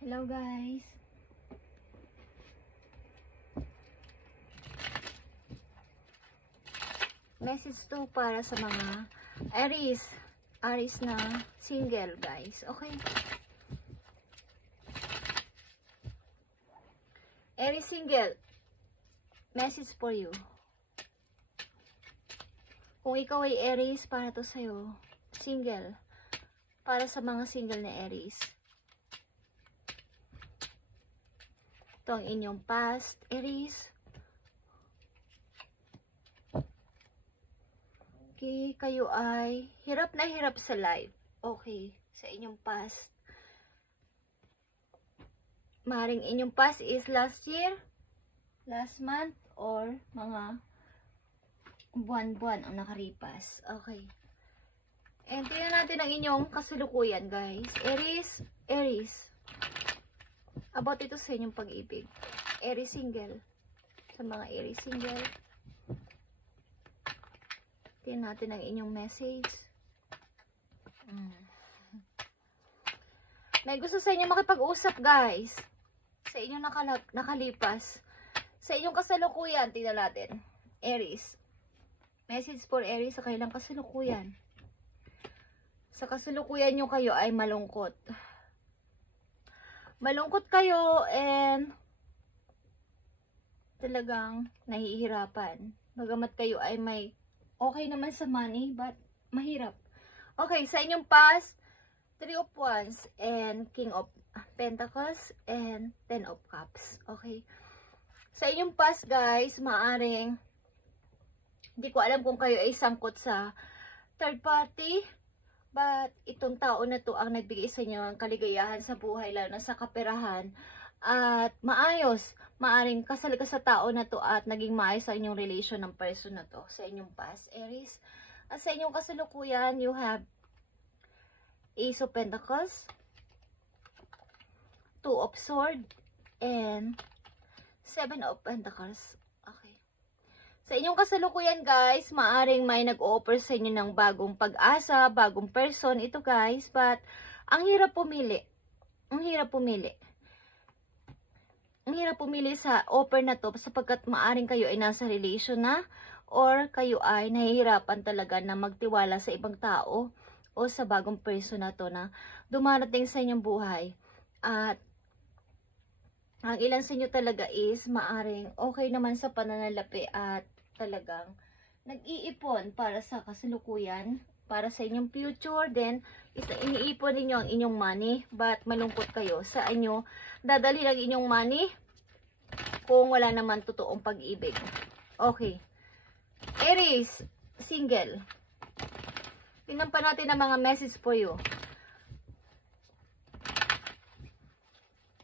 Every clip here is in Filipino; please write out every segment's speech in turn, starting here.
Hello guys. Message to para sa mga Aries na single guys. Okay? Aries single. Message for you. Kung ikaw ay Aries, para to sa'yo. Single. Para sa mga single na Aries. Ito ang inyong past, Aries. Okay, kayo ay hirap na hirap sa life. Okay, sa inyong past. Maring inyong past is last year, last month, or mga buwan-buwan ang nakaripas. Okay. And tingnan natin ang inyong kasalukuyan, guys. Aries. About ito sa inyong pag-ibig. Aries single. Sa mga Aries single. Tingnan natin ang inyong message. May gusto sa inyo makipag-usap, guys. Sa inyong nakalipas. Sa inyong kasalukuyan, tingnan natin. Aries. Message for Aries sa kanilang kasalukuyan. Sa kasalukuyan nyo kayo ay malungkot. Malungkot kayo and talagang nahihirapan. Bagamat kayo ay may okay naman sa money, but mahirap. Okay, sa inyong past, 3 of Wands and King of Pentacles and 10 of Cups. Okay. Sa inyong past, guys, maaring hindi ko alam kung kayo ay sangkot sa third party, but itong tao na to ang nagbigay sa inyo ng kaligayahan sa buhay, lalo na sa kaperahan. At maayos, maaring kasal ka sa tao na to at naging maayos sa inyong relation ng person na to sa inyong past, Aries. At sa inyong kasalukuyan, you have Ace of Pentacles, 2 of Swords, and 7 of Pentacles. Okay. Sa inyong kasalukuyan, guys, maaring may nag-offer sa inyo ng bagong pag-asa, bagong person, ito guys, but ang hirap pumili. Ang hirap pumili. Ang hirap pumili sa offer na to sapagkat maaring kayo ay nasa relation na or kayo ay nahihirapan talaga na magtiwala sa ibang tao o sa bagong person na to na dumarating sa inyong buhay. At ang ilan sa inyo talaga is maaring okay naman sa pananalapi at talagang nag-iipon para sa kasalukuyan, para sa inyong future. Then, iniipon ninyo ang inyong money, but malungkot kayo sa inyo. Dadali lang inyong money kung wala naman totoong pag-ibig. Okay. Aries, single. Tingnan pa natin ang mga message for you.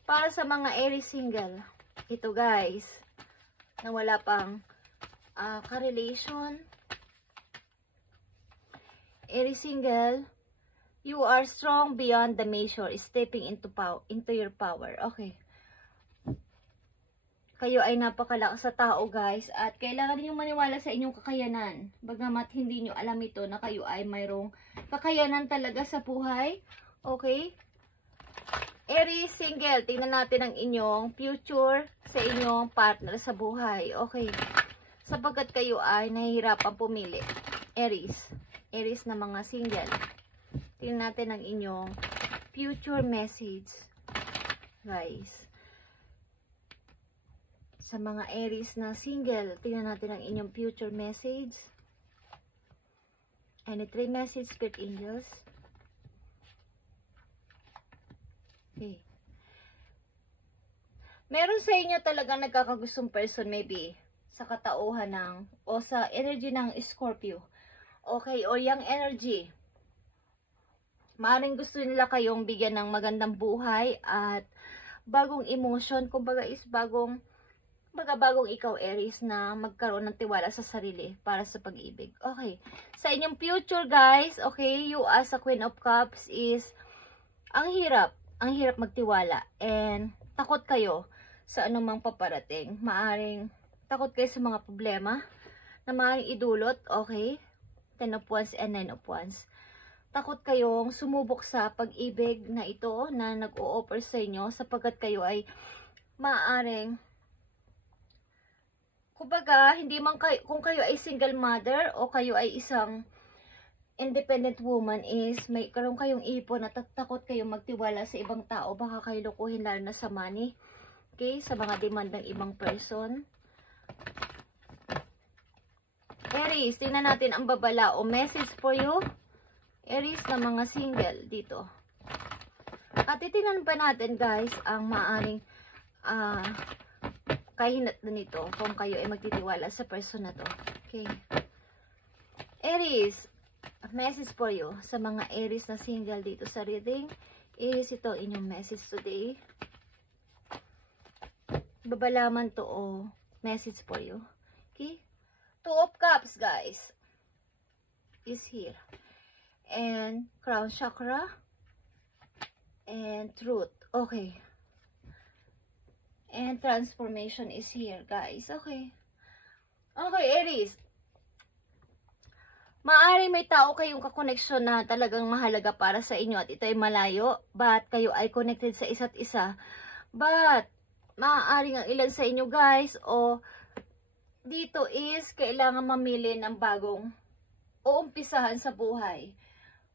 Para sa mga Aries single, ito guys, na wala pang ka-relation. Aries single, you are strong beyond the measure, stepping into your power. Okay. Kayo ay napakalakas sa tao, guys, at kailangan niyo maniwala sa inyong kakayanan. Bagamat hindi niyo alam ito na kayo ay mayroong kakayanan talaga sa buhay. Okay? Aries single, tingnan natin ang inyong future sa inyong partner sa buhay. Okay. Sapagkat kayo ay nahihirapan pumili. Aries na mga single. Tingnan natin ang inyong future message. Guys. Sa mga Aries na single, tingnan natin ang inyong future message. Any 3 message, Spirit Angels. Okay. Meron sa inyo talaga nagkakagustong person, maybe sa katauhan ng o sa energy ng Scorpio. Okay, o young energy. Maaaring gusto nila kayong bigyan ng magandang buhay at bagong emotion, kumbaga is bagong ikaw, Aries, na magkaroon ng tiwala sa sarili para sa pag-ibig. Okay. Sa inyong future, guys, okay, you as a Queen of Cups is ang hirap magtiwala and takot kayo sa anumang paparating. Maaring takot kayo sa mga problema na maaaring idulot, okay? 10 of Wands and 9 of Wands. takot kayong sumubok sa pag-ibig na ito na nag-o-offer sa inyo sapagkat kayo ay maaaring, kumbaga, hindi man kayo, kung kayo ay single mother o kayo ay isang independent woman, is may karoon kayong ipon at takot kayong magtiwala sa ibang tao, baka kayo lukuhin lalo na sa money, okay, sa mga demand ng ibang person. Aries, tingnan natin ang babala o message for you, Aries na mga single dito. At titingnan pa natin guys ang maaring kahinat na nito kung kayo ay magtitiwala sa person na to. Okay. Aries, message for you sa mga Aries na single dito sa reading is ito inyong message today. Babalaman to o message for you. Okay. 2 of Cups guys is here. And crown chakra and truth. Okay. And transformation is here, guys. Okay. Okay, Aries. Maaring may tao kayong kakoneksyon na talagang mahalaga para sa inyo at ito ay malayo, but kayo ay connected sa isa't isa. But maaaring ang ilan sa inyo, guys, o dito is kailangan mamili ng bagong uumpisahan sa buhay.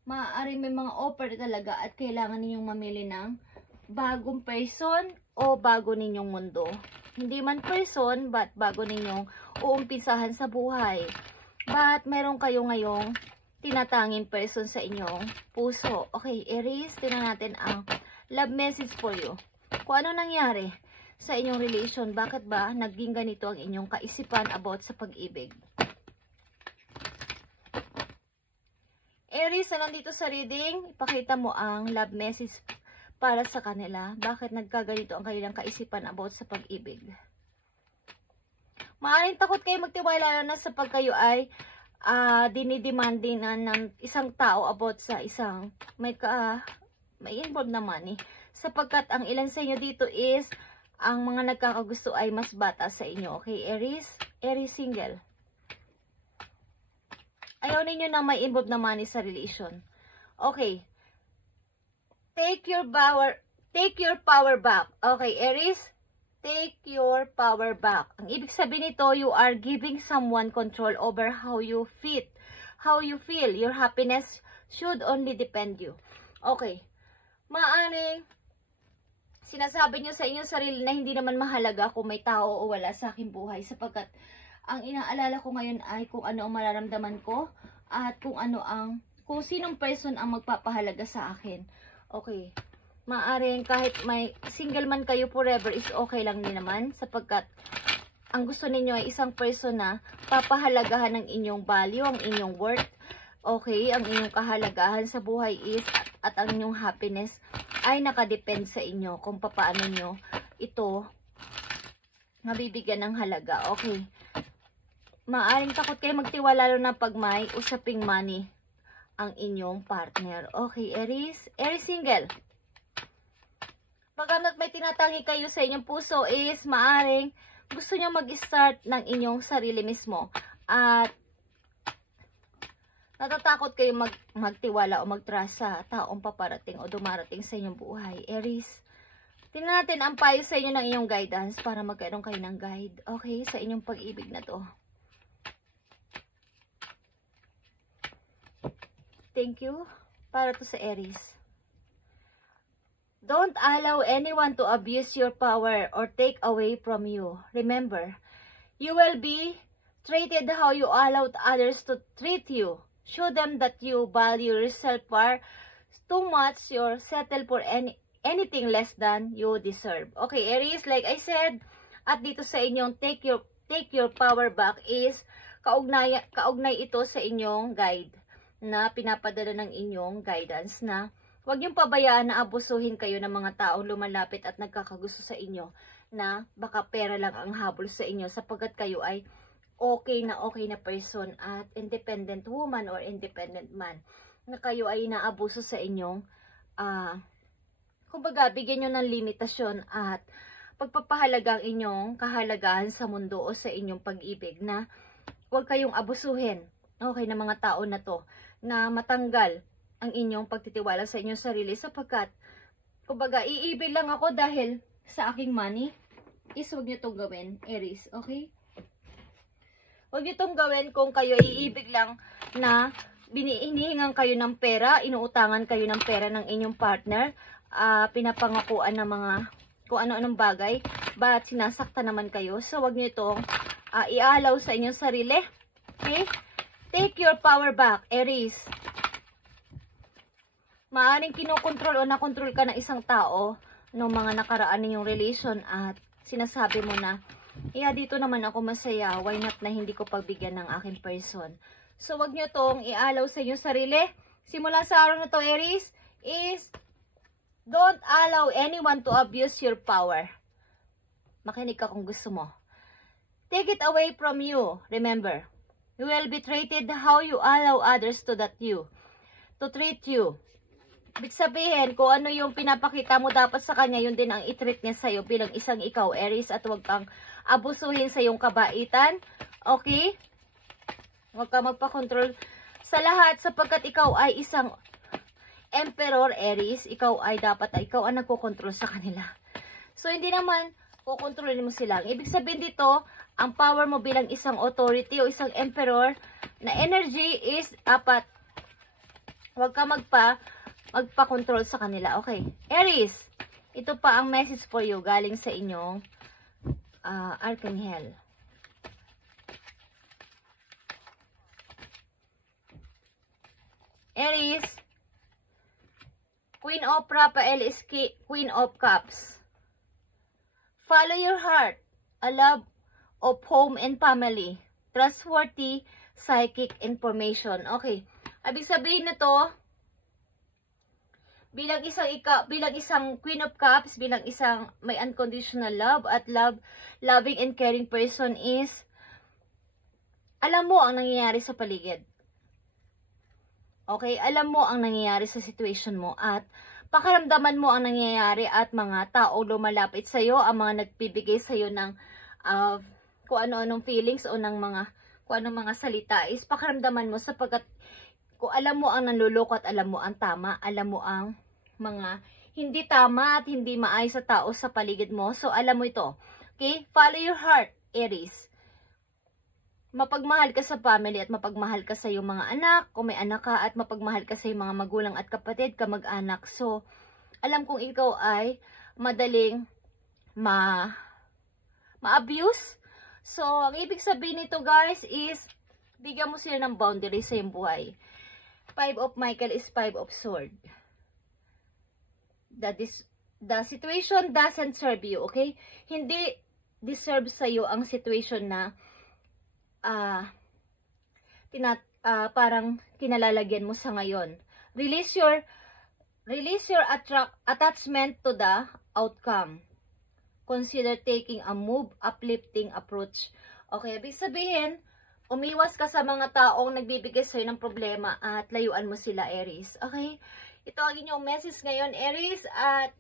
Maaari may mga offer talaga at kailangan ninyong mamili ng bagong person o bago ninyong mundo. Hindi man person, but bago ninyong uumpisahan sa buhay. But meron kayo ngayong tinatanging person sa inyong puso. Okay, Aries, tingnan natin ang love message for you. Kung ano nangyari sa inyong relation, bakit ba naging ganito ang inyong kaisipan about sa pag-ibig? Aries na nandito sa reading, ipakita mo ang love message para sa kanila. Bakit nagkaganito ang kanilang kaisipan about sa pag-ibig? Maaaring takot kayo magtiwala na sa pag kayo ay dinidemanding na ng isang tao about sa isang may involved na money. Sapagkat ang ilan sa inyo dito is ang mga nagkakagusto ay mas bata sa inyo. Okay, Aries? Aries single. Ayaw ninyo na may involved na money sa relation. Okay. Take your power back. Okay, Aries? Take your power back. Ang ibig sabihin nito, you are giving someone control over how you feel. Your happiness should only depend you. Okay. Maaring sinasabi nyo sa inyong sarili na hindi naman mahalaga kung may tao o wala sa aking buhay sapagkat ang inaalala ko ngayon ay kung ano ang mararamdaman ko at kung sinong person ang magpapahalaga sa akin. Okay. Maaring kahit may single man kayo forever is okay lang din naman sapagkat ang gusto ninyo ay isang person na papahalagahan ng inyong value, ang inyong worth. Okay, ang inyong kahalagahan sa buhay is at ang inyong happiness ay nakadepend sa inyo kung paano nyo ito mabibigyan ng halaga. Okay. Maaring takot kayo magtiwala lalo na pag may usaping money ang inyong partner. Okay, Aries? Aries single. Pagkat may tinatangi kayo sa inyong puso is maaring gusto nyo mag-start ng inyong sarili mismo. At natatakot kayo magtiwala o mag-trust sa taong paparating o dumarating sa inyong buhay. Aries, tingnan natin ang payo sa inyo ng inyong guidance para magkaroon kayo ng guide. Okay, sa inyong pag-ibig na to. Thank you. Para to sa Aries. Don't allow anyone to abuse your power or take away from you. Remember, you will be treated how you allowed others to treat you. Show them that you value yourself far too much. You're settled for anything less than you deserve. Okay, Aries, like I said, at dito sa inyong take your power back is kaugnay ito sa inyong guide na pinapadala ng inyong guidance na huwag niyong pabayaan na abusuhin kayo ng mga taong lumalapit at nagkakagusto sa inyo na baka pera lang ang habol sa inyo sapagkat kayo ay okay na person at independent woman or independent man na kayo ay inaabuso sa inyong kumbaga bigyan nyo ng limitasyon at pagpapahalaga ang inyong kahalagahan sa mundo o sa inyong pag-ibig na huwag kayong abusuhin, okay, ng mga tao na to na matanggal ang inyong pagtitiwala sa inyong sarili sapagkat, kumbaga, iibig lang ako dahil sa aking money, is huwag nyo itong gawin, Aries, okay? Huwag nyo itong gawin kung kayo iibig lang na hinihingan kayo ng pera, inuutangan kayo ng pera ng inyong partner, pinapangakuan ng mga kung ano-anong bagay, but sinasaktan naman kayo. So, huwag nyo itong ialaw sa inyong sarili. Okay? Take your power back, Aries. Maaring kinokontrol o nakontrol ka ng isang tao noong mga nakaraan ninyong relation at sinasabi mo na, dito naman ako masaya, why not na hindi ko pagbigyan ng aking person. So, wag nyo tong ialaw sa inyong sarili. Simula sa araw na to, Aries, is don't allow anyone to abuse your power. Makinig ka kung gusto mo. Take it away from you. Remember, you will be treated how you allow others to treat you. Ibig sabihin, kung ano yung pinapakita mo dapat sa kanya, yun din ang i-treat niya sa'yo bilang isang ikaw, Aries, at huwag kang abusuhin sa iyong kabaitan. Okay? Huwag kang magpakontrol sa lahat sapagkat ikaw ay isang Emperor, Aries. Ikaw ang nagkokontrol sa kanila. So, hindi naman kukontrolin mo sila. Ibig sabihin dito, ang power mo bilang isang authority o isang Emperor na energy is apat. Huwag ka magpa-control sa kanila. Okay. Aries, ito pa ang message for you galing sa inyong Archangel. Aries, Queen of Rafael is Queen of Cups. Follow your heart. A love of home and family. Trustworthy psychic information. Okay. Ibig sabihin na to, bilang isang Queen of Cups, bilang isang may unconditional love at loving and caring person is, alam mo ang nangyayari sa paligid. Okay? Alam mo ang nangyayari sa situation mo at pakaramdaman mo ang nangyayari at mga tao lumalapit sa iyo, ang mga nagbibigay sa iyo ng kung ano-anong feelings o ng kung anong mga salita is pakaramdaman mo sapagkat kung alam mo ang nanluloko at alam mo ang tama, alam mo ang mga hindi tama at hindi maayos sa tao sa paligid mo. So, alam mo ito. Okay? Follow your heart, Aries. Mapagmahal ka sa family at mapagmahal ka sa iyong mga anak, kung may anak ka, at mapagmahal ka sa iyong mga magulang at kapatid, kamag-anak. So, alam kong ikaw ay madaling ma-abuse. So, ang ibig sabihin nito guys is, bigyan mo sila ng boundary sa iyong buhay. 5 of Michael is 5 of Sword. The situation doesn't serve you, okay? Hindi deserve sa iyo ang situation na parang kinalalagyan mo sa ngayon. Release your attachment to the outcome. Consider taking a uplifting approach. Okay, ibig sabihin, umiwas ka sa mga taong nagbibigay sa'yo ng problema at layuan mo sila, Aries. Okay? Ito ang inyong message ngayon, Aries, at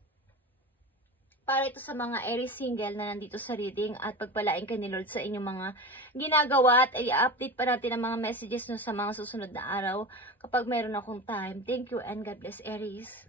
para ito sa mga Aries single na nandito sa reading at pagpalain kay ni Lord sa inyong mga ginagawa at i-update pa natin ang mga messages no sa mga susunod na araw kapag meron akong time. Thank you and God bless, Aries.